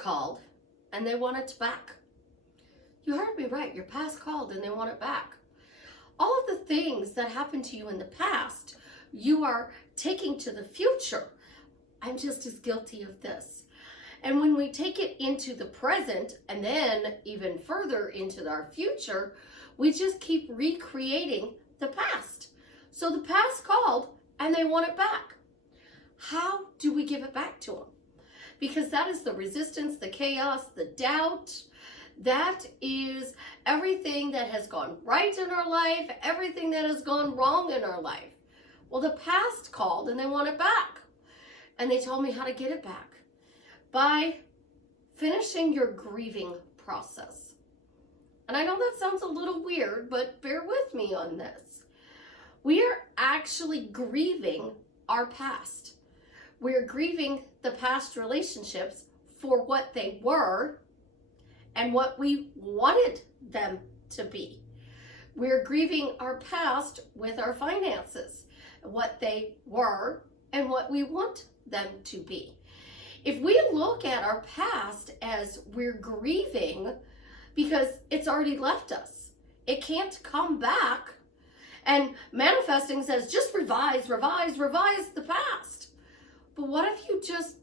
called and they want it back. You heard me right. Your past called and they want it back. All of the things that happened to you in the past, you are taking to the future. I'm just as guilty of this. And when we take it into the present and then even further into our future, we just keep recreating the past. So the past called and they want it back. How do we give it back to them? Because that is the resistance, the chaos, the doubt. That is everything that has gone right in our life, everything that has gone wrong in our life. Well, the past called and they want it back. And they told me how to get it back. By finishing your grieving process. And I know that sounds a little weird, but bear with me on this. We are actually grieving our past. We're grieving the past relationships for what they were and what we wanted them to be. We're grieving our past with our finances, what they were and what we want them to be. If we look at our past as we're grieving because it's already left us, it can't come back. And manifesting says just revise the past. But what if you just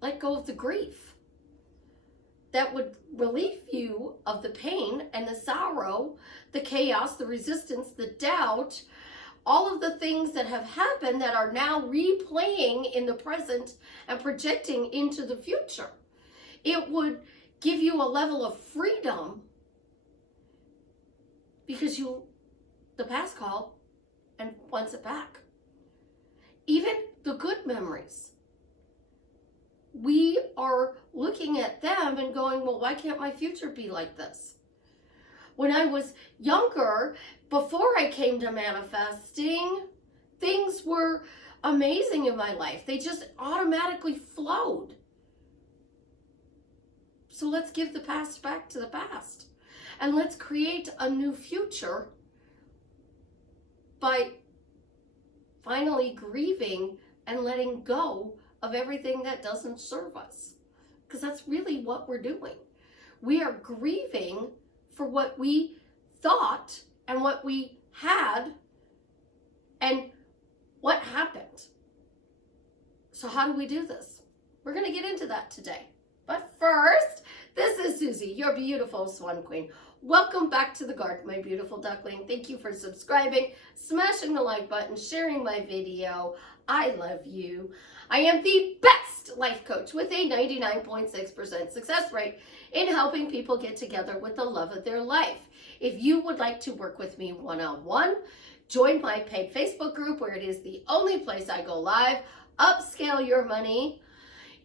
let go of the grief? That would relieve you of the pain and the sorrow, the chaos, the resistance, the doubt, all of the things that have happened that are now replaying in the present and projecting into the future. It would give you a level of freedom because the past called and wants it back. Even the good memories. We are looking at them and going, well, why can't my future be like this? When I was younger, before I came to manifesting, things were amazing in my life. They just automatically flowed. So let's give the past back to the past. And let's create a new future by finally grieving and letting go of everything that doesn't serve us. Because that's really what we're doing. We are grieving for what we thought and what we had and what happened. So how do we do this? We're going to get into that today. But first, this is Susie, your beautiful Swan Queen. Welcome back to the garden, my beautiful duckling. Thank you for subscribing, smashing the like button, sharing my video. I love you. I am the best life coach with a 99.6% success rate in helping people get together with the love of their life. If you would like to work with me one-on-one, join my paid Facebook group where it is the only place I go live. Upscale your money.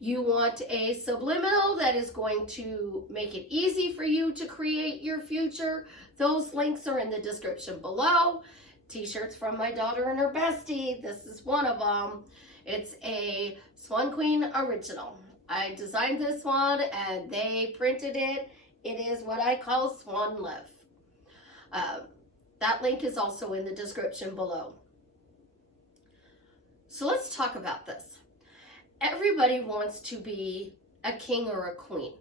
You want a subliminal that is going to make it easy for you to create your future. Those links are in the description below. T-shirts from my daughter and her bestie. This is one of them. It's a Swan Queen original. I designed this one and they printed it. It is what I call Swan Love. That link is also in the description below. So let's talk about this. Everybody wants to be a king or a queen.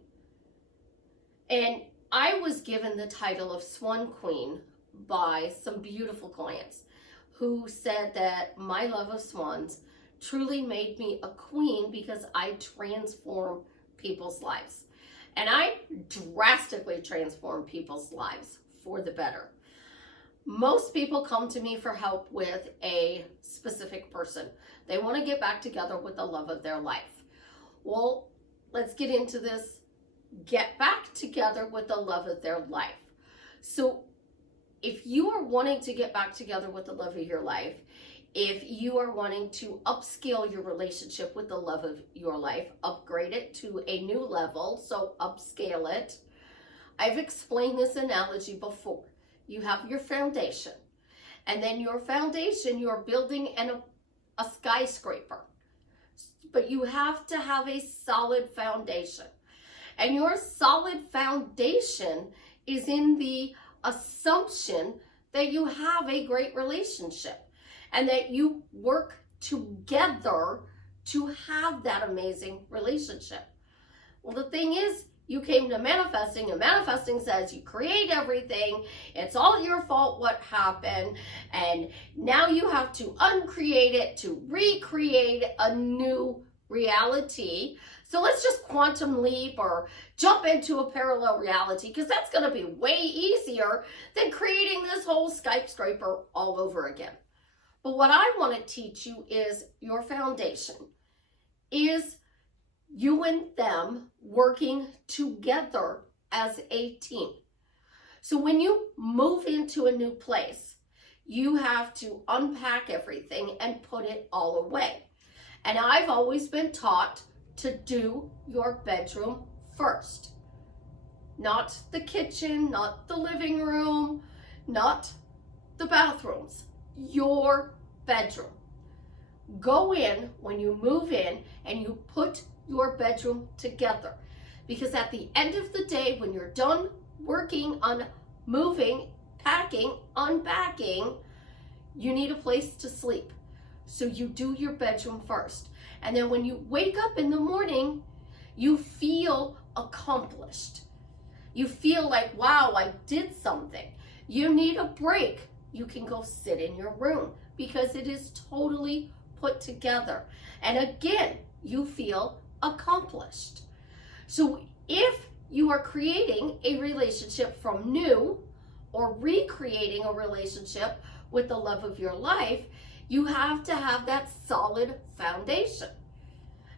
And I was given the title of Swan Queen by some beautiful clients who said that my love of swans truly made me a queen because I transform people's lives. And I drastically transform people's lives for the better. Most people come to me for help with a specific person. They want to get back together with the love of their life. Well, let's get into this. Get back together with the love of their life. So if you are wanting to get back together with the love of your life, if you are wanting to upscale your relationship with the love of your life, upgrade it to a new level, so upscale it. I've explained this analogy before. You have your foundation, and then your foundation, you're building a skyscraper, but you have to have a solid foundation. And your solid foundation is in the assumption that you have a great relationship and that you work together to have that amazing relationship. Well, the thing is, you came to manifesting, and manifesting says you create everything. It's all your fault what happened. And now you have to uncreate it to recreate a new reality. So let's just quantum leap or jump into a parallel reality, because that's going to be way easier than creating this whole skyscraper all over again. But what I want to teach you is your foundation is you and them working together as a team. So when you move into a new place, you have to unpack everything and put it all away. And I've always been taught to do your bedroom first. Not the kitchen, not the living room, not the bathrooms. Your bedroom. Go in when you move in and you put your bedroom together. Because at the end of the day, when you're done working on moving, packing, unpacking, you need a place to sleep. So you do your bedroom first. And then when you wake up in the morning, you feel accomplished. You feel like, wow, I did something. You need a break. You can go sit in your room because it is totally put together. And again, you feel accomplished. So if you are creating a relationship from new or recreating a relationship with the love of your life, you have to have that solid foundation.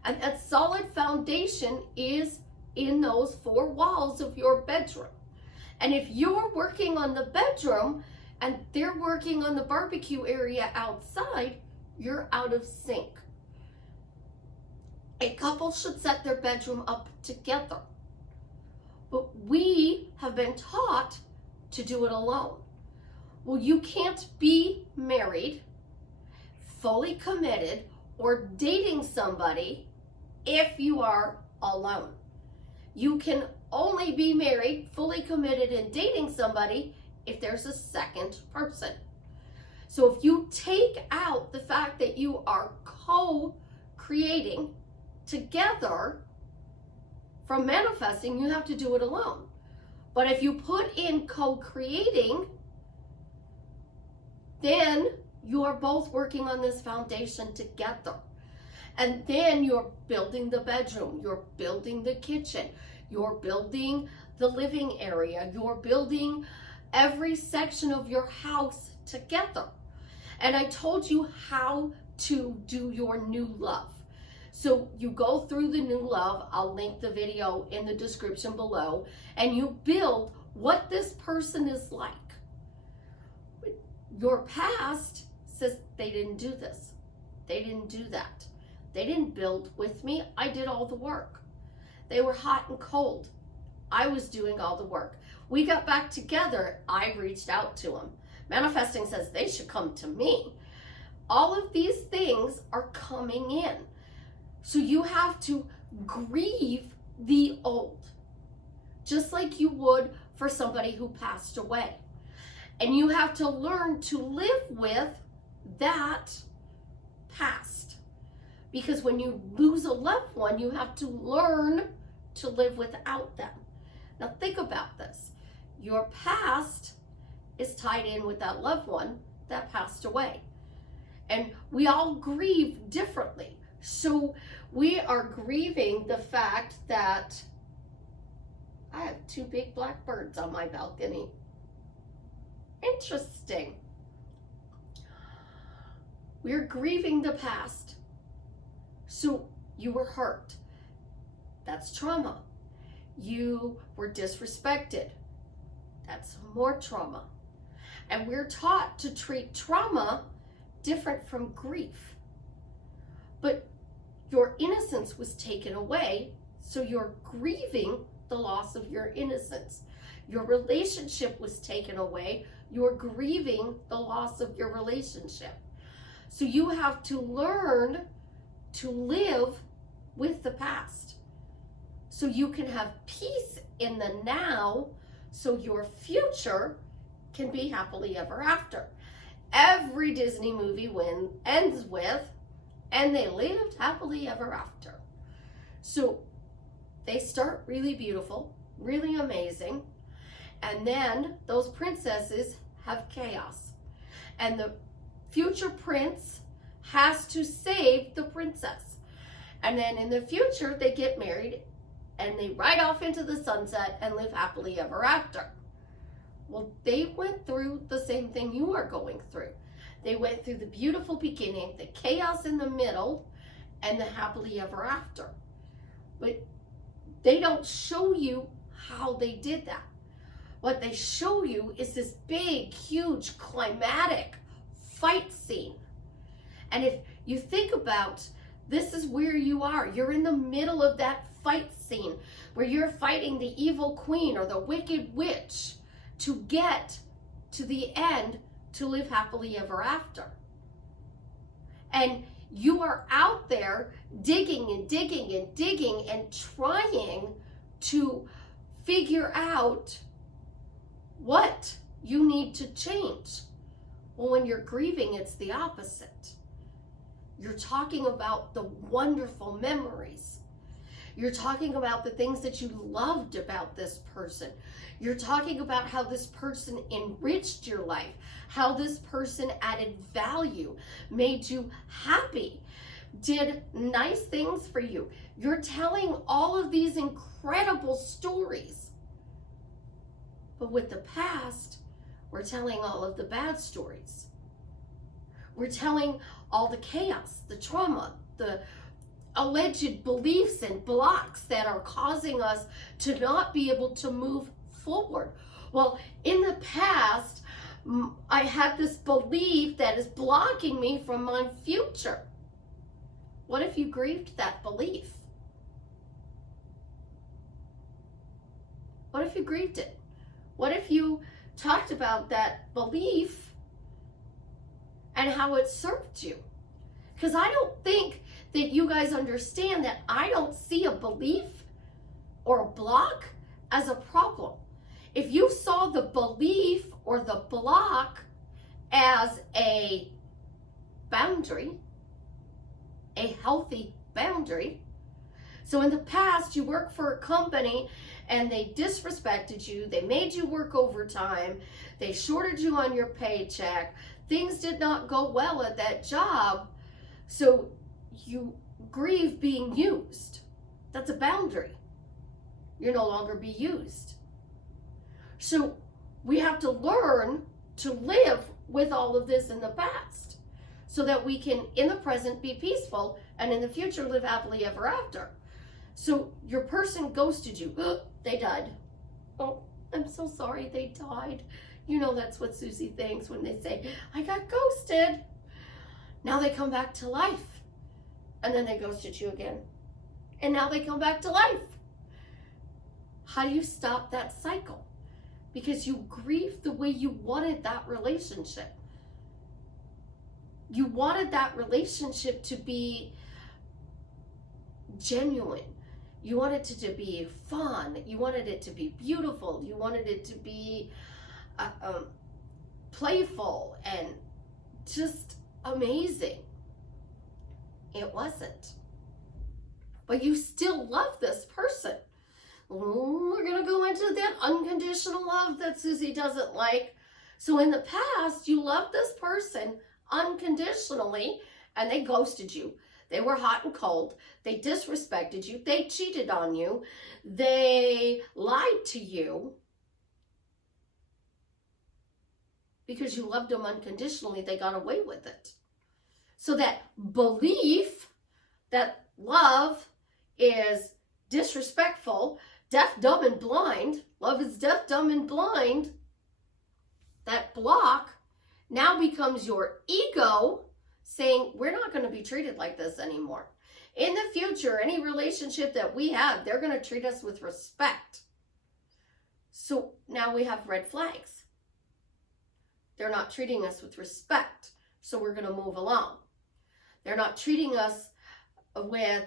And that solid foundation is in those four walls of your bedroom. And if you're working on the bedroom and they're working on the barbecue area outside, you're out of sync. A couple should set their bedroom up together. But we have been taught to do it alone. Well, you can't be married, fully committed, or dating somebody if you are alone. You can only be married, fully committed, and dating somebody if there's a second person. So if you take out the fact that you are co-creating together from manifesting, you have to do it alone. But if you put in co-creating, then you are both working on this foundation together. And then you're building the bedroom, you're building the kitchen, you're building the living area, you're building every section of your house together. And I told you how to do your new love. So you go through the new love, I'll link the video in the description below, and you build what this person is like. Your past says they didn't do this, they didn't do that. They didn't build with me, I did all the work. They were hot and cold, I was doing all the work. We got back together, I reached out to them. Manifesting says they should come to me. All of these things are coming in. So you have to grieve the old, just like you would for somebody who passed away. And you have to learn to live with that past. Because when you lose a loved one, you have to learn to live without them. Now think about this. Your past is tied in with that loved one that passed away. And we all grieve differently. So we are grieving the fact that I have two big black birds on my balcony. Interesting. We're grieving the past. So you were hurt. That's trauma. You were disrespected. That's more trauma. And we're taught to treat trauma different from grief. But your innocence was taken away, so you're grieving the loss of your innocence. Your relationship was taken away, you're grieving the loss of your relationship. So you have to learn to live with the past, so you can have peace in the now, so your future can be happily ever after. Every Disney movie ends with, and they lived happily ever after. So they start really beautiful, really amazing, and then those princesses have chaos. And the future prince has to save the princess. And then in the future, they get married and they ride off into the sunset and live happily ever after. Well, they went through the same thing you are going through. They went through the beautiful beginning, the chaos in the middle, and the happily ever after. But they don't show you how they did that. What they show you is this big, huge, climatic fight scene. And if you think about, this is where you are. You're in the middle of that fight scene where you're fighting the evil queen or the wicked witch to get to the end to live happily ever after. And you are out there digging and digging and digging and trying to figure out what you need to change. Well, when you're grieving, it's the opposite. You're talking about the wonderful memories. You're talking about the things that you loved about this person. You're talking about how this person enriched your life, how this person added value, made you happy, did nice things for you. You're telling all of these incredible stories. But with the past, we're telling all of the bad stories. We're telling all the chaos, the trauma, the alleged beliefs and blocks that are causing us to not be able to move forward. Well, in the past, I had this belief that is blocking me from my future. What if you grieved that belief? What if you grieved it? What if you talked about that belief and how it served you? Because I don't think that you guys understand that I don't see a belief or a block as a problem. If you saw the belief or the block as a boundary, a healthy boundary. So in the past, you worked for a company and they disrespected you, they made you work overtime, they shorted you on your paycheck, things did not go well at that job, so you grieve being used. That's a boundary. You're no longer be used. So we have to learn to live with all of this in the past so that we can, in the present, be peaceful and in the future, live happily ever after. So your person ghosted you. They died. Oh, I'm so sorry they died. You know that's what Susie thinks when they say, I got ghosted. Now they come back to life. And then they ghosted you again. And now they come back to life. How do you stop that cycle? Because you grieved the way you wanted that relationship. You wanted that relationship to be genuine. You wanted it to be fun. You wanted it to be beautiful. You wanted it to be playful and just amazing. It wasn't. But you still love this person. We're going to go into that unconditional love that Susie doesn't like. So in the past, you loved this person unconditionally and they ghosted you. They were hot and cold. They disrespected you. They cheated on you. They lied to you. Because you loved them unconditionally, they got away with it. So that belief that love is disrespectful, deaf, dumb, and blind, love is deaf, dumb, and blind, that block now becomes your ego saying, we're not going to be treated like this anymore. In the future, any relationship that we have, they're going to treat us with respect. So now we have red flags. They're not treating us with respect, so we're going to move along. They're not treating us with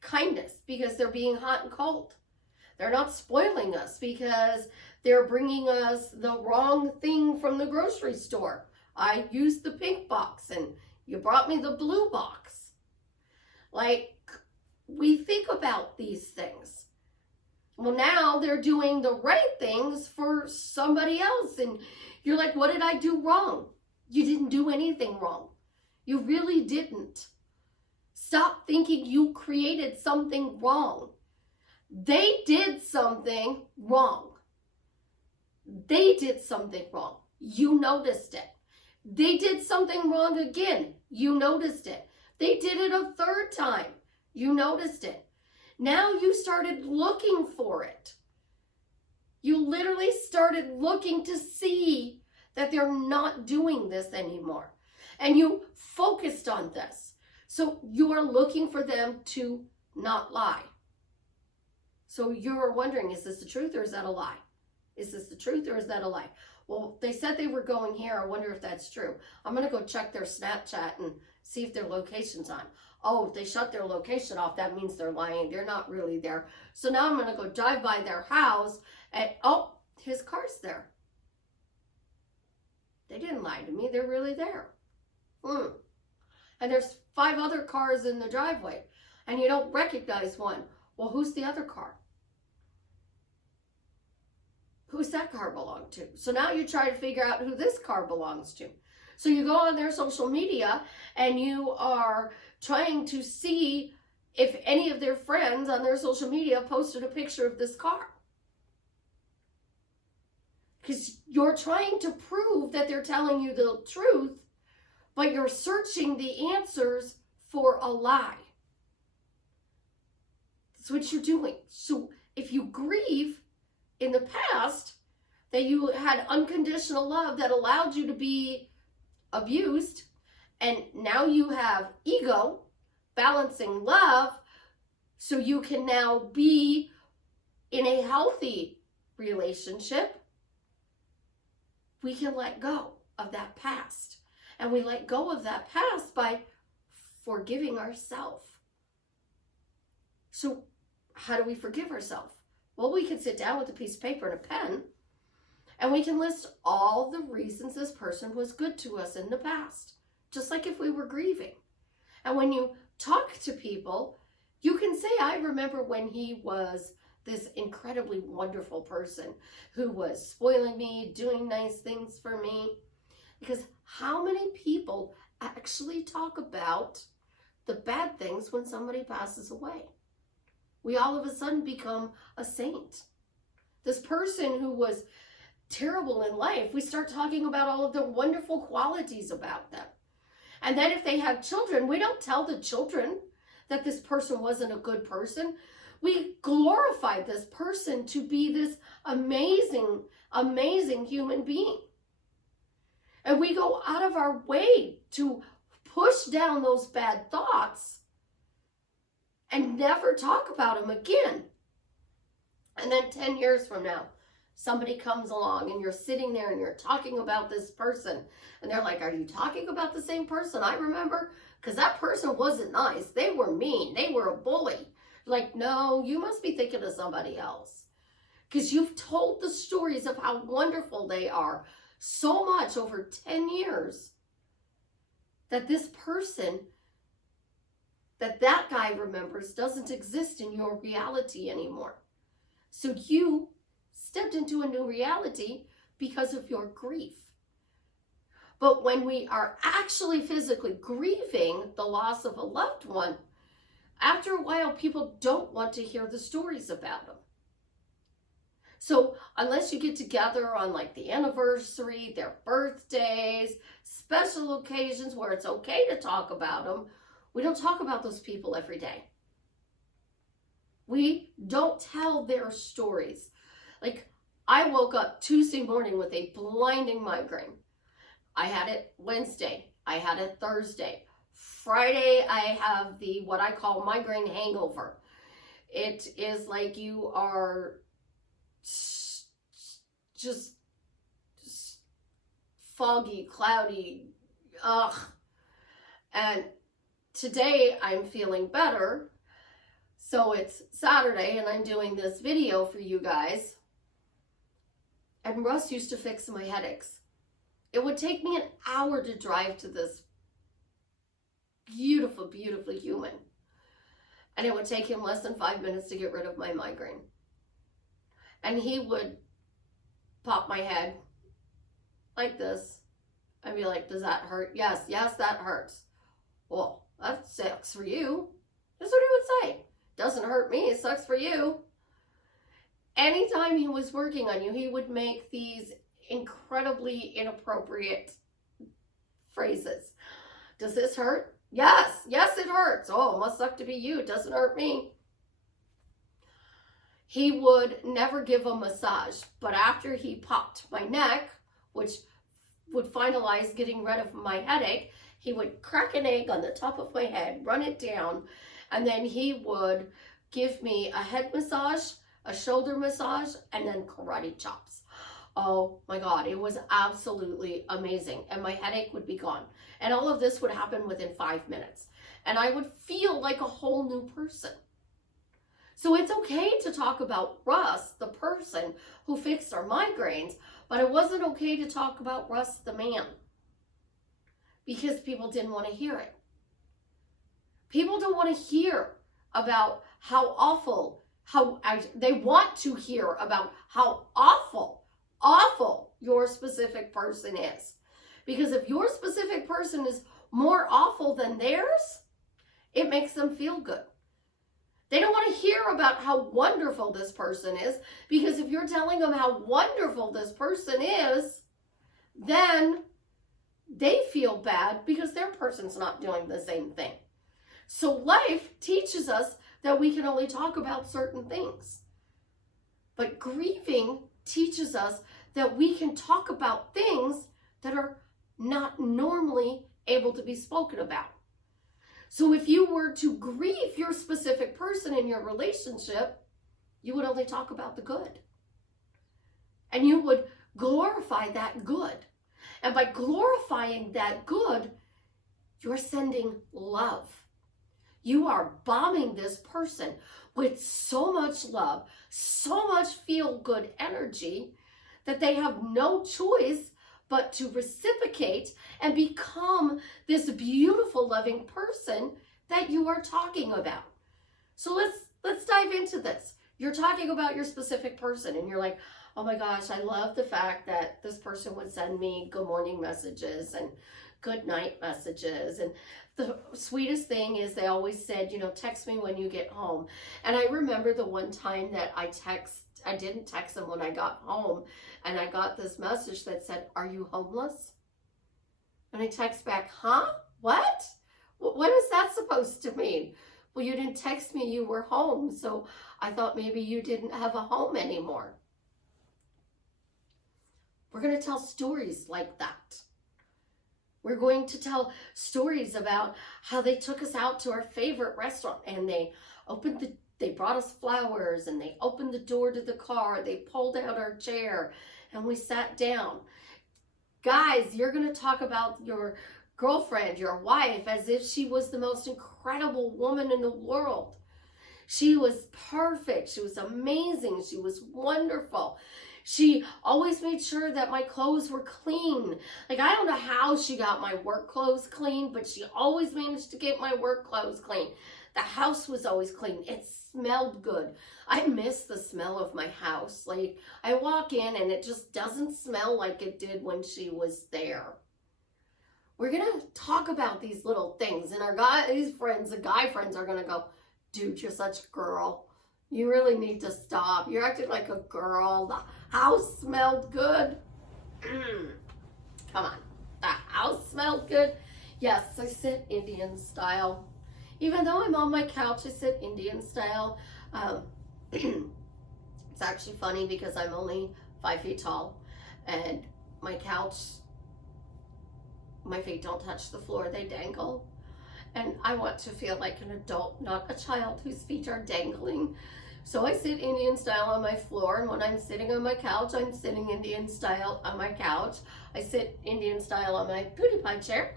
kindness because they're being hot and cold. They're not spoiling us because they're bringing us the wrong thing from the grocery store. I used the pink box and you brought me the blue box. Like, we think about these things. Well, now they're doing the right things for somebody else. And you're like, what did I do wrong? You didn't do anything wrong. You really didn't. Stop thinking you created something wrong. They did something wrong. They did something wrong. You noticed it. They did something wrong again. You noticed it. They did it a third time. You noticed it. Now you started looking for it. You literally started looking to see that they're not doing this anymore. And you focused on this. So you are looking for them to not lie. So you're wondering, is this the truth or is that a lie? Is this the truth or is that a lie? Well, they said they were going here. I wonder if that's true. I'm going to go check their Snapchat and see if their location's on. Oh, if they shut their location off, that means they're lying. They're not really there. So now I'm going to go drive by their house and, oh, his car's there. They didn't lie to me. They're really there. And there's 5 other cars in the driveway and you don't recognize one. Well, who's the other car? Who's that car belong to? So now you try to figure out who this car belongs to. So you go on their social media and you are trying to see if any of their friends on their social media posted a picture of this car. Because you're trying to prove that they're telling you the truth, but you're searching the answers for a lie. That's what you're doing. So if you grieve in the past that you had unconditional love that allowed you to be abused, and now you have ego balancing love so you can now be in a healthy relationship, we can let go of that past. And we let go of that past by forgiving ourselves. So how do we forgive ourselves? Well, we can sit down with a piece of paper and a pen and we can list all the reasons this person was good to us in the past, just like if we were grieving. And when you talk to people, you can say, I remember when he was this incredibly wonderful person who was spoiling me, doing nice things for me. Because how many people actually talk about the bad things when somebody passes away? We all of a sudden become a saint. This person who was terrible in life, we start talking about all of the wonderful qualities about them. And then if they have children, we don't tell the children that this person wasn't a good person. We glorify this person to be this amazing, amazing human being. And we go out of our way to push down those bad thoughts and never talk about them again. And then 10 years from now, somebody comes along and you're sitting there and you're talking about this person. And they're like, are you talking about the same person I remember? Because that person wasn't nice. They were mean. They were a bully. Like, no, you must be thinking of somebody else. Because you've told the stories of how wonderful they are so much over 10 years that this person that guy remembers doesn't exist in your reality anymore. So you stepped into a new reality because of your grief. But when we are actually physically grieving the loss of a loved one, after a while, people don't want to hear the stories about them. So unless you get together on like the anniversary, their birthdays, special occasions where it's okay to talk about them, we don't talk about those people every day. We don't tell their stories. Like, I woke up Tuesday morning with a blinding migraine. I had it Wednesday. I had it Thursday. Friday, I have the what I call migraine hangover. It is like you are just foggy, cloudy, ugh. And today I'm feeling better. So it's Saturday and I'm doing this video for you guys. And Russ used to fix my headaches. It would take me an hour to drive to this beautiful, beautiful human. And it would take him less than 5 minutes to get rid of my migraine. And he would pop my head like this. I'd be like, does that hurt? Yes, that hurts. Well, that sucks for you. That's what he would say. Doesn't hurt me, it sucks for you. Anytime he was working on you, he would make these incredibly inappropriate phrases. Does this hurt? Yes, it hurts. Oh, it must suck to be you. It doesn't hurt me. He would never give a massage, but after he popped my neck, which would finalize getting rid of my headache, he would crack an egg on the top of my head, run it down, and then he would give me a head massage, a shoulder massage, and then karate chops. Oh my God, it was absolutely amazing. And my headache would be gone. And all of this would happen within 5 minutes. And I would feel like a whole new person. So it's okay to talk about Russ, the person who fixed our migraines, but it wasn't okay to talk about Russ, the man, because people didn't want to hear it. People don't want to hear about how awful, they want to hear about how awful your specific person is. Because if your specific person is more awful than theirs, it makes them feel good. They don't want to hear about how wonderful this person is, because if you're telling them how wonderful this person is, then they feel bad because their person's not doing the same thing. So life teaches us that we can only talk about certain things. But grieving teaches us that we can talk about things that are not normally able to be spoken about. So if you were to grieve your specific person in your relationship, you would only talk about the good. And you would glorify that good. And by glorifying that good, you're sending love. You are bombing this person with so much love, so much feel-good energy that they have no choice but to reciprocate and become this beautiful, loving person that you are talking about. So let's dive into this. You're talking about your specific person and you're like, oh my gosh, I love the fact that this person would send me good morning messages and good night messages. And the sweetest thing is they always said, text me when you get home. And I remember the one time that I didn't text them when I got home, and I got this message that said, are you homeless? And I text back, huh? What? What is that supposed to mean? Well, you didn't text me you were home, so I thought maybe you didn't have a home anymore. We're going to tell stories like that. We're going to tell stories about how they took us out to our favorite restaurant and they brought us flowers and they opened the door to the car. They pulled out our chair and we sat down. Guys, you're going to talk about your girlfriend, your wife, as if she was the most incredible woman in the world. She was perfect. She was amazing. She was wonderful. She always made sure that my clothes were clean. Like, I don't know how she got my work clothes clean, but she always managed to get my work clothes clean. The house was always clean. It smelled good. I miss the smell of my house. Like, I walk in and it just doesn't smell like it did when she was there. We're going to talk about these little things. And our guy friends are going to go, dude, you're such a girl. You really need to stop. You're acting like a girl. The house smelled good. Come on. The house smelled good. Yes, I sit Indian style. Even though I'm on my couch, I sit Indian style. It's actually funny because I'm only 5 feet tall. And my couch, my feet don't touch the floor. They dangle. And I want to feel like an adult, not a child whose feet are dangling. So I sit Indian style on my floor, and when I'm sitting on my couch, I'm sitting Indian style on my couch. I sit Indian style on my booty pie chair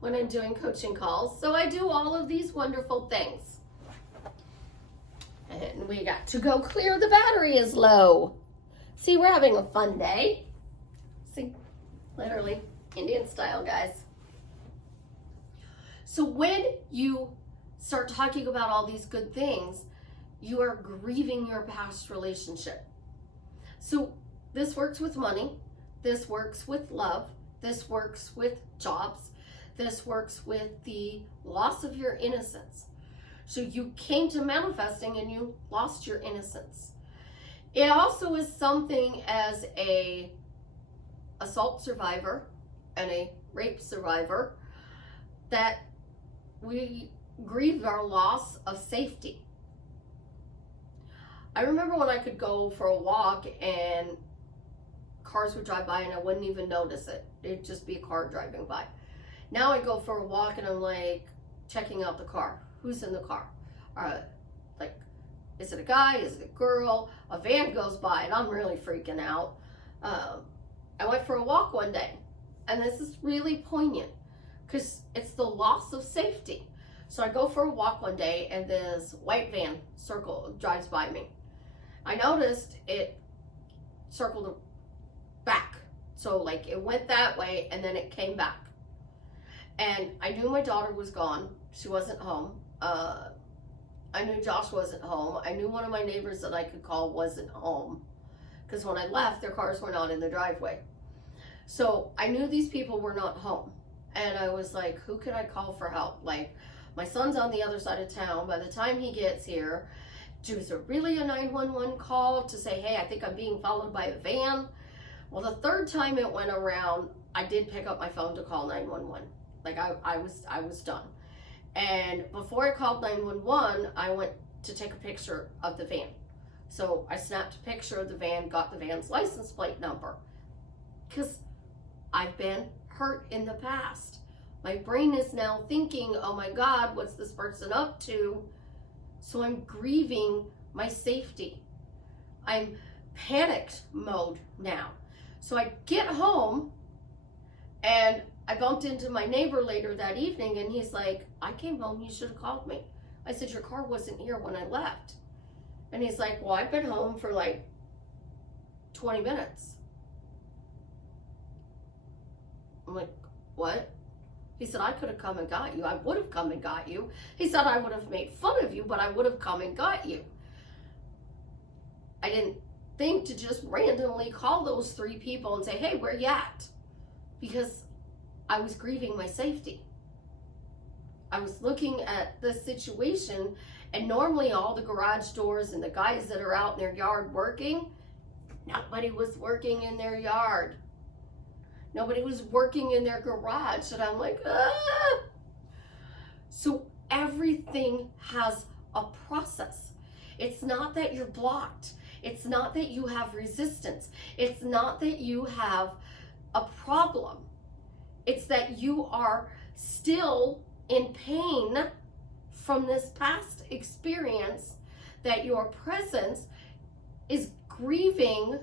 when I'm doing coaching calls. So I do all of these wonderful things. And we got to go clear, the battery is low. See, we're having a fun day. See, literally Indian style, guys. So when you start talking about all these good things, you are grieving your past relationship. So this works with money, this works with love, this works with jobs, this works with the loss of your innocence. So you came to manifesting and you lost your innocence. It also is something as a assault survivor and a rape survivor that we grieve our loss of safety. I remember when I could go for a walk and cars would drive by and I wouldn't even notice it. It'd just be a car driving by. Now I go for a walk and I'm like checking out the car. Who's in the car? Like, is it a guy? Is it a girl? A van goes by and I'm really freaking out. I went for a walk one day, and this is really poignant because it's the loss of safety. So I go for a walk one day and this white van drives by me. I noticed it circled back. So like it went that way and then it came back. And I knew my daughter was gone. She wasn't home. I knew Josh wasn't home. I knew one of my neighbors that I could call wasn't home, because when I left, their cars were not in the driveway. So I knew these people were not home. And I was like, who can I call for help? Like, my son's on the other side of town. By the time he gets here, is there really a 911 call to say, hey, I think I'm being followed by a van? Well, the third time it went around, I did pick up my phone to call 911. Like I was done. And before I called 911, I went to take a picture of the van. So I snapped a picture of the van, got the van's license plate number, because I've been hurt in the past. My brain is now thinking, oh my God, what's this person up to? So I'm grieving my safety. I'm panicked mode now. So I get home and I bumped into my neighbor later that evening and he's like, I came home, you should have called me. I said, your car wasn't here when I left. And he's like, well, I've been home for like 20 minutes. I'm like, what? He said, I could have come and got you. I would have come and got you. He said, I would have made fun of you, but I would have come and got you. I didn't think to just randomly call those 3 people and say, hey, where you at? Because I was grieving my safety. I was looking at the situation, and normally all the garage doors and the guys that are out in their yard working, nobody was working in their yard. Nobody was working in their garage. And I'm like, ah. So everything has a process. It's not that you're blocked. It's not that you have resistance. It's not that you have a problem. It's that you are still in pain from this past experience, that your presence is grieving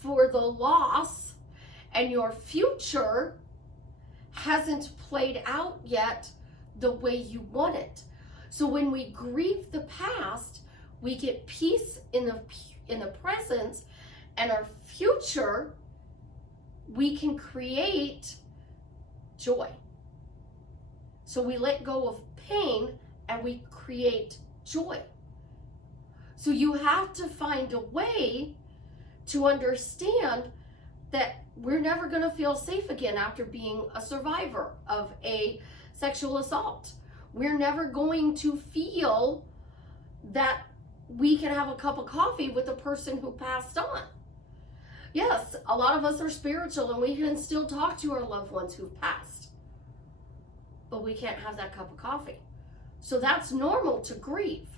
for the loss, and your future hasn't played out yet the way you want it. So when we grieve the past, we get peace in the present, and our future, we can create joy. So we let go of pain and we create joy. So you have to find a way to understand that we're never going to feel safe again after being a survivor of a sexual assault. We're never going to feel that we can have a cup of coffee with the person who passed on. Yes, a lot of us are spiritual and we can still talk to our loved ones who've passed, but we can't have that cup of coffee. So that's normal to grieve.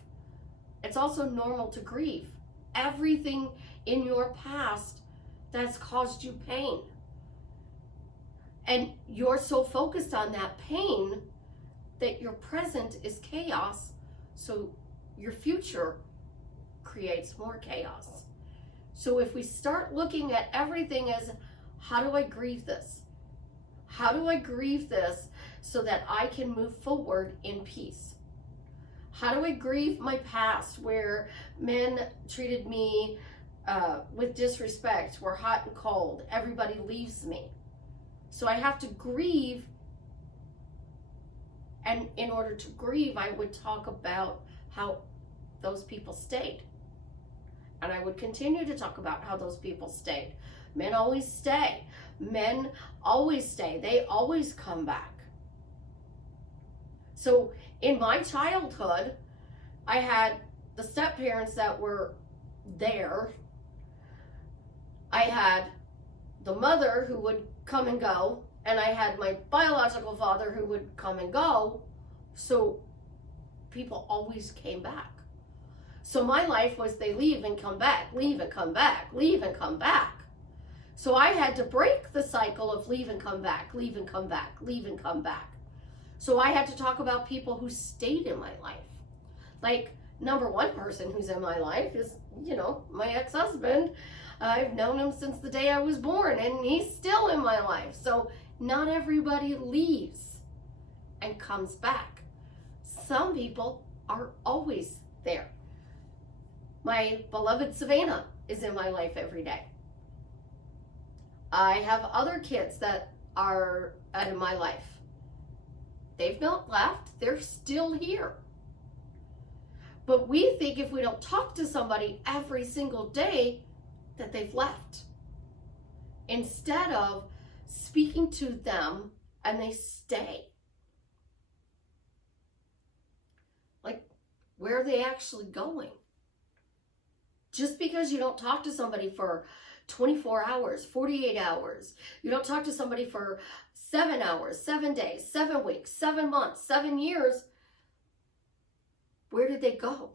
It's also normal to grieve everything in your past that's caused you pain. And you're so focused on that pain that your present is chaos, so your future creates more chaos. So if we start looking at everything as, how do I grieve this? How do I grieve this so that I can move forward in peace? How do I grieve my past where men treated me with disrespect, were hot and cold, everybody leaves me? So I have to grieve And in order to grieve, I would talk about how those people stayed. And I would continue to talk about how those people stayed. Men always stay. Men always stay. They always come back. So in my childhood, I had the step parents that were there. I had the mother who would come and go, and I had my biological father who would come and go. So people always came back. So my life was they leave and come back, leave and come back, leave and come back. So I had to break the cycle of leave and come back, leave and come back, leave and come back. So I had to talk about people who stayed in my life. Like, number one person who's in my life is, my ex-husband. I've known him since the day I was born, and he's still in my life. So not everybody leaves and comes back. Some people are always there. My beloved Savannah is in my life every day. I have other kids that are in my life. They've not left. They're still here. But we think if we don't talk to somebody every single day that they've left. Instead of speaking to them and they stay. Like, where are they actually going? Just because you don't talk to somebody for 24 hours, 48 hours, you don't talk to somebody for 7 hours, 7 days, 7 weeks, 7 months, 7 years, where did they go?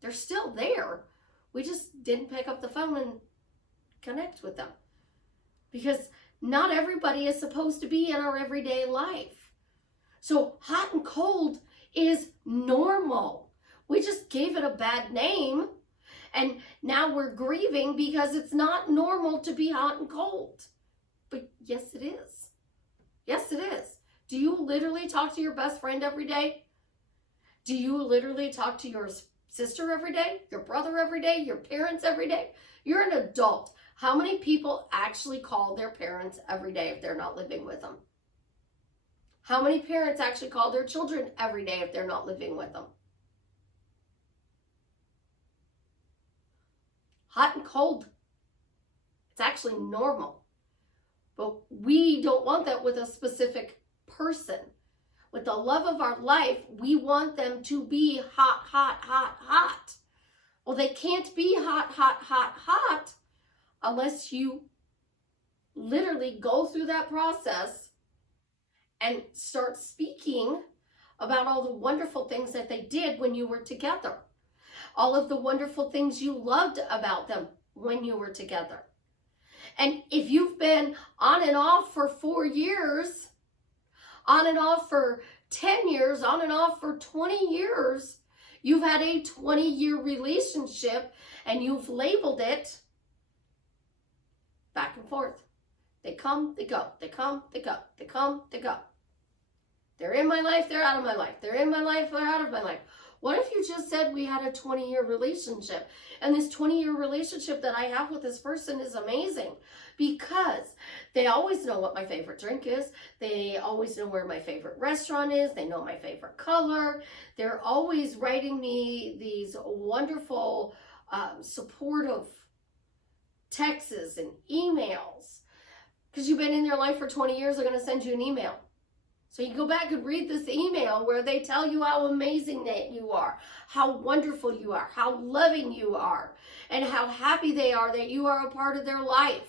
They're still there. We just didn't pick up the phone and connect with them. Because not everybody is supposed to be in our everyday life. So hot and cold is normal. We just gave it a bad name. And now we're grieving because it's not normal to be hot and cold. But yes, it is. Yes, it is. Do you literally talk to your best friend every day? Do you literally talk to your sister every day? Your brother every day? Your parents every day? You're an adult. How many people actually call their parents every day if they're not living with them? How many parents actually call their children every day if they're not living with them? Hot and cold. It's actually normal. But we don't want that with a specific person. With the love of our life, we want them to be hot, hot, hot, hot. Well, they can't be hot, hot, hot, hot unless you literally go through that process and start speaking about all the wonderful things that they did when you were together. All of the wonderful things you loved about them when you were together. And if you've been on and off for 4 years, on and off for 10 years, on and off for 20 years, you've had a 20-year relationship and you've labeled it back and forth. They come, they go, they come, they go, they come, they go. They're in my life, they're out of my life. They're in my life, they're out of my life. What if you just said we had a 20-year relationship? And this 20-year relationship that I have with this person is amazing because they always know what my favorite drink is. They always know where my favorite restaurant is. They know my favorite color. They're always writing me these wonderful, supportive texts and emails. Because you've been in their life for 20 years, they're going to send you an email. So you go back and read this email where they tell you how amazing that you are, how wonderful you are, how loving you are, and how happy they are that you are a part of their life.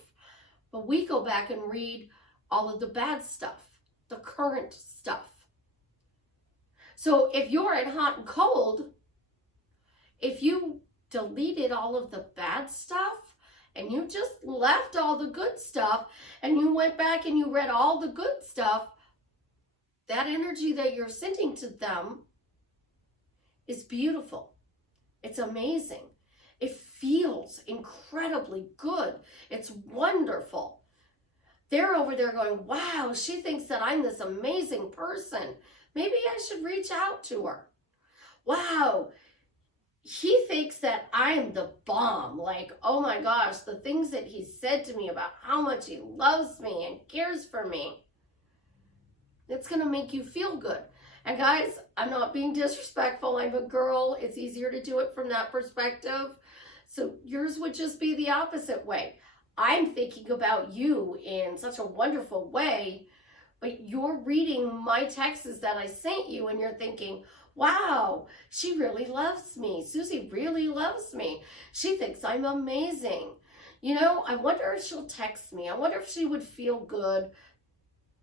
But we go back and read all of the bad stuff, the current stuff. So if you're in hot and cold, if you deleted all of the bad stuff and you just left all the good stuff and you went back and you read all the good stuff, that energy that you're sending to them is beautiful. It's amazing. It feels incredibly good. It's wonderful. They're over there going, wow, she thinks that I'm this amazing person. Maybe I should reach out to her. Wow, he thinks that I'm the bomb. Like, oh my gosh, the things that he said to me about how much he loves me and cares for me. It's going to make you feel good. And guys, I'm not being disrespectful. I'm a girl. It's easier to do it from that perspective. So yours would just be the opposite way. I'm thinking about you in such a wonderful way, but you're reading my texts that I sent you and you're thinking, wow, she really loves me. Susie really loves me. She thinks I'm amazing. You know, I wonder if she'll text me. I wonder if she would feel good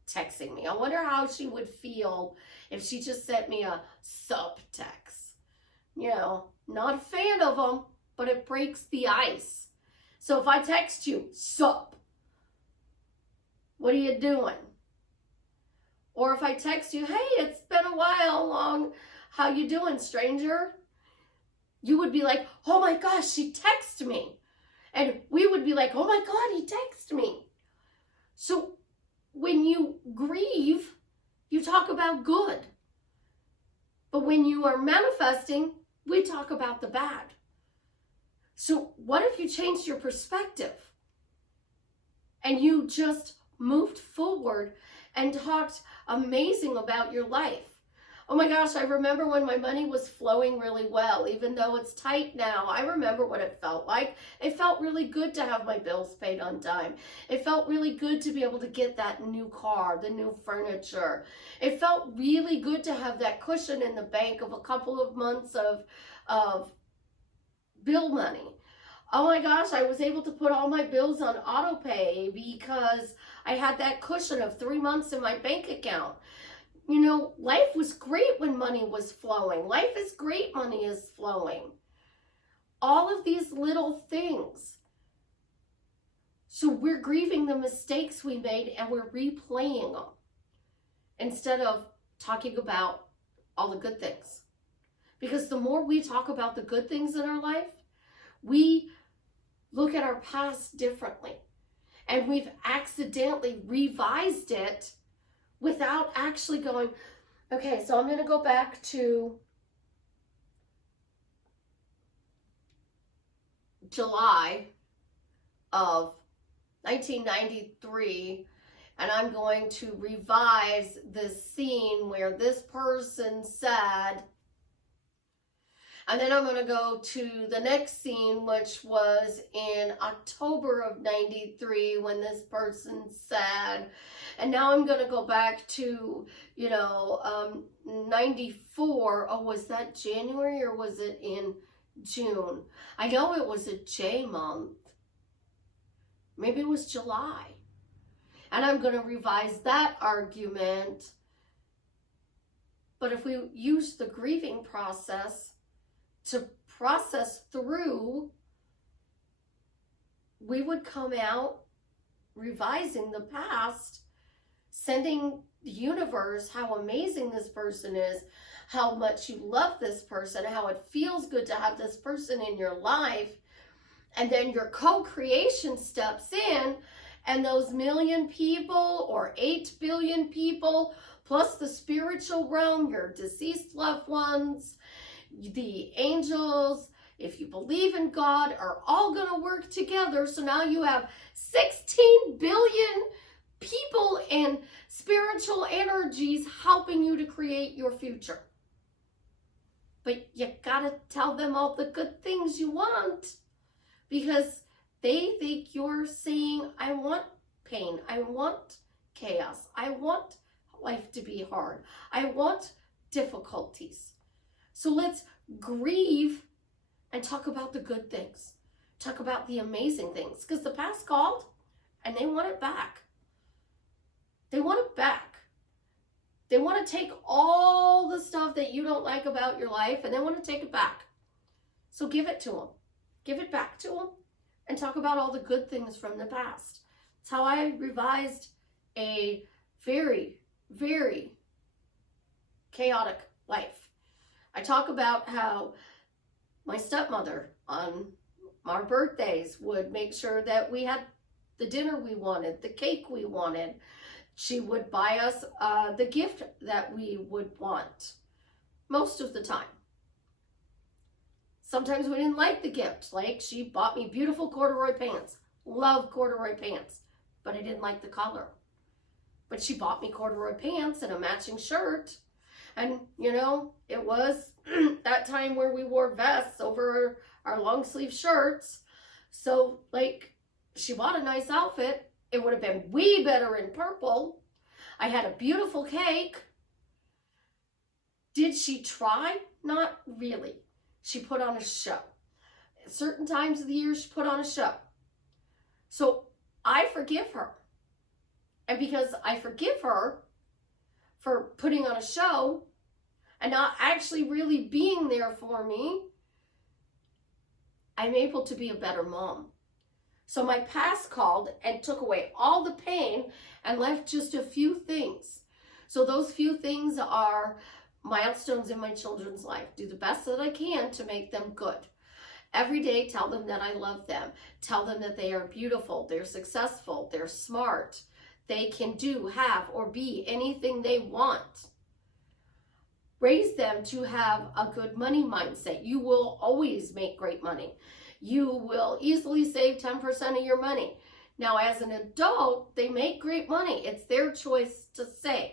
texting me. I wonder how she would feel if she just sent me a sup text. You know, not a fan of them, but it breaks the ice. So if I text you, sup, what are you doing? Or if I text you, hey, it's been a while, how you doing, stranger? You would be like, oh my gosh, she texted me. And we would be like, oh my God, he texted me. So when you grieve, you talk about good. But when you are manifesting, we talk about the bad. So what if you changed your perspective and you just moved forward and talked amazing about your life? Oh my gosh, I remember when my money was flowing really well, even though it's tight now. I remember what it felt like. It felt really good to have my bills paid on time. It felt really good to be able to get that new car, the new furniture. It felt really good to have that cushion in the bank of a couple of months of bill money. Oh my gosh, I was able to put all my bills on auto pay because I had that cushion of 3 months in my bank account. You know, life was great when money was flowing. Life is great, money is flowing. All of these little things. So we're grieving the mistakes we made and we're replaying them instead of talking about all the good things. Because the more we talk about the good things in our life, we look at our past differently. And we've accidentally revised it without actually going, okay, so I'm going to go back to July of 1993, and I'm going to revise this scene where this person said, and then I'm going to go to the next scene, which was in October of 93 when this person said, and now I'm going to go back to, 94. Oh, was that January or was it in June? I know it was a J month. Maybe it was July. And I'm going to revise that argument. But if we use the grieving process to process through, we would come out revising the past, sending the universe how amazing this person is, how much you love this person, how it feels good to have this person in your life. And then your co-creation steps in, and those million people or 8 billion people, plus the spiritual realm, your deceased loved ones, the angels, if you believe in God, are all going to work together. So now you have 16 billion people and spiritual energies helping you to create your future. But you got to tell them all the good things you want, because they think you're saying, I want pain, I want chaos, I want life to be hard, I want difficulties. So let's grieve and talk about the good things. Talk about the amazing things. Because the past called and they want it back. They want it back. They want to take all the stuff that you don't like about your life and they want to take it back. So give it to them. Give it back to them and talk about all the good things from the past. It's how I revised a very, very chaotic life. I talk about how my stepmother on our birthdays would make sure that we had the dinner we wanted, the cake we wanted. She would buy us the gift that we would want most of the time. Sometimes we didn't like the gift. Like, she bought me beautiful corduroy pants. Love corduroy pants, but I didn't like the color. But she bought me corduroy pants and a matching shirt. And, you know, it was that time where we wore vests over our long sleeve shirts. So, like, she bought a nice outfit. It would have been way better in purple. I had a beautiful cake. Did she try? Not really. She put on a show. At certain times of the year, she put on a show. So I forgive her. And because I forgive her for putting on a show and not actually really being there for me, I'm able to be a better mom. So my past called and took away all the pain and left just a few things. So those few things are milestones in my children's life. Do the best that I can to make them good. Every day, tell them that I love them. Tell them that they are beautiful, they're successful, they're smart. They can do, have, or be anything they want. Raise them to have a good money mindset. You will always make great money. You will easily save 10% of your money. Now, as an adult, they make great money. It's their choice to save.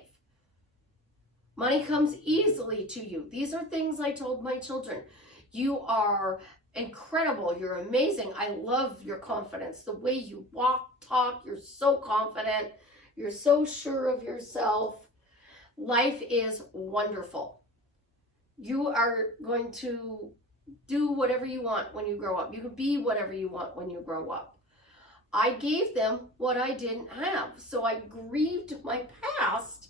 Money comes easily to you. These are things I told my children. You are incredible. You're amazing. I love your confidence. The way you walk, talk, you're so confident. You're so sure of yourself. Life is wonderful. You are going to do whatever you want when you grow up. You can be whatever you want when you grow up. I gave them what I didn't have. So I grieved my past.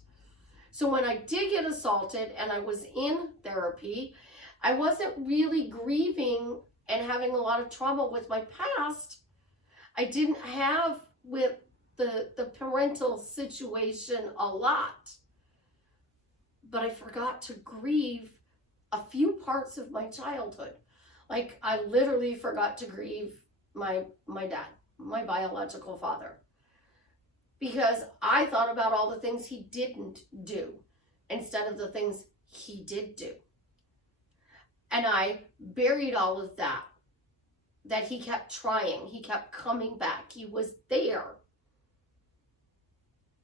So when I did get assaulted and I was in therapy, I wasn't really grieving and having a lot of trauma with my past. I didn't have with the parental situation a lot. But I forgot to grieve a few parts of my childhood. Like, I literally forgot to grieve my dad, my biological father, because I thought about all the things he didn't do instead of the things he did do. And I buried all of that he kept trying. He kept coming back. He was there.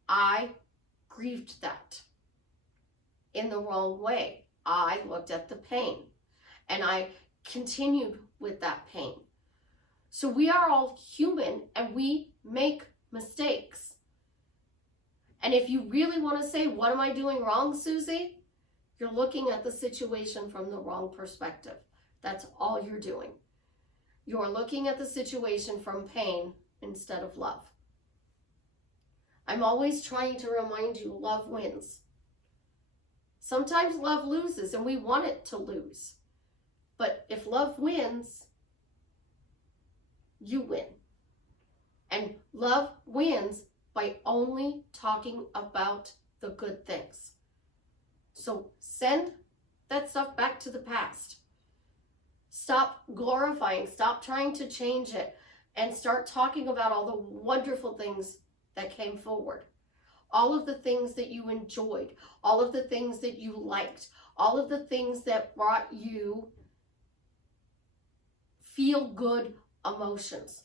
I grieved that in the wrong way. I looked at the pain and I continued with that pain. So we are all human and we make mistakes. And if you really want to say, what am I doing wrong, Susie? You're looking at the situation from the wrong perspective. That's all you're doing. You're looking at the situation from pain instead of love. I'm always trying to remind you, love wins. Sometimes love loses and we want it to lose. But if love wins, you win. And love wins by only talking about the good things. So send that stuff back to the past. Stop glorifying, stop trying to change it, and start talking about all the wonderful things that came forward. All of the things that you enjoyed, all of the things that you liked, all of the things that brought you feel good emotions,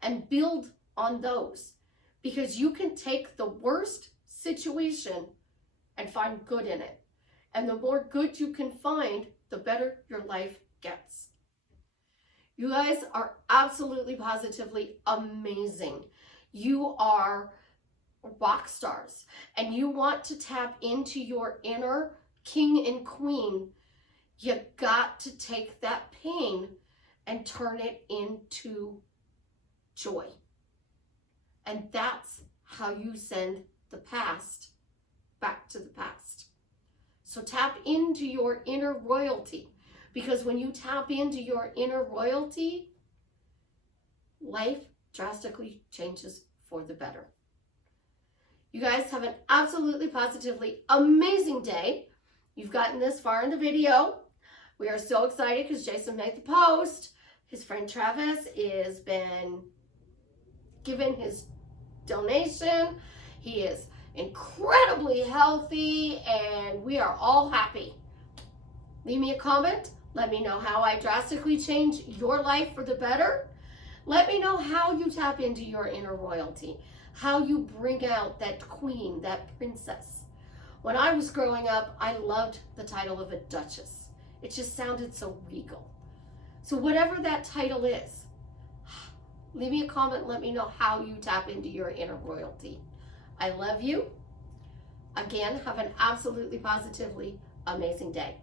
and build on those, because you can take the worst situation and find good in it. And the more good you can find, the better your life gets. You guys are absolutely positively amazing. You are rock stars, and you want to tap into your inner king and queen. You got to take that pain and turn it into joy. And that's how you send the past back to the past. So tap into your inner royalty, because when you tap into your inner royalty, life drastically changes for the better. You guys have an absolutely positively amazing day. You've gotten this far in the video. We are so excited because Jason made the post. His friend Travis has been given his donation. He is incredibly healthy and we are all happy. Leave me a comment. Let me know how I drastically change your life for the better. Let me know how you tap into your inner royalty, how you bring out that queen, that princess. When I was growing up, I loved the title of a duchess. It just sounded so regal. So whatever that title is, leave me a comment and let me know how you tap into your inner royalty. I love you. Again, have an absolutely positively amazing day.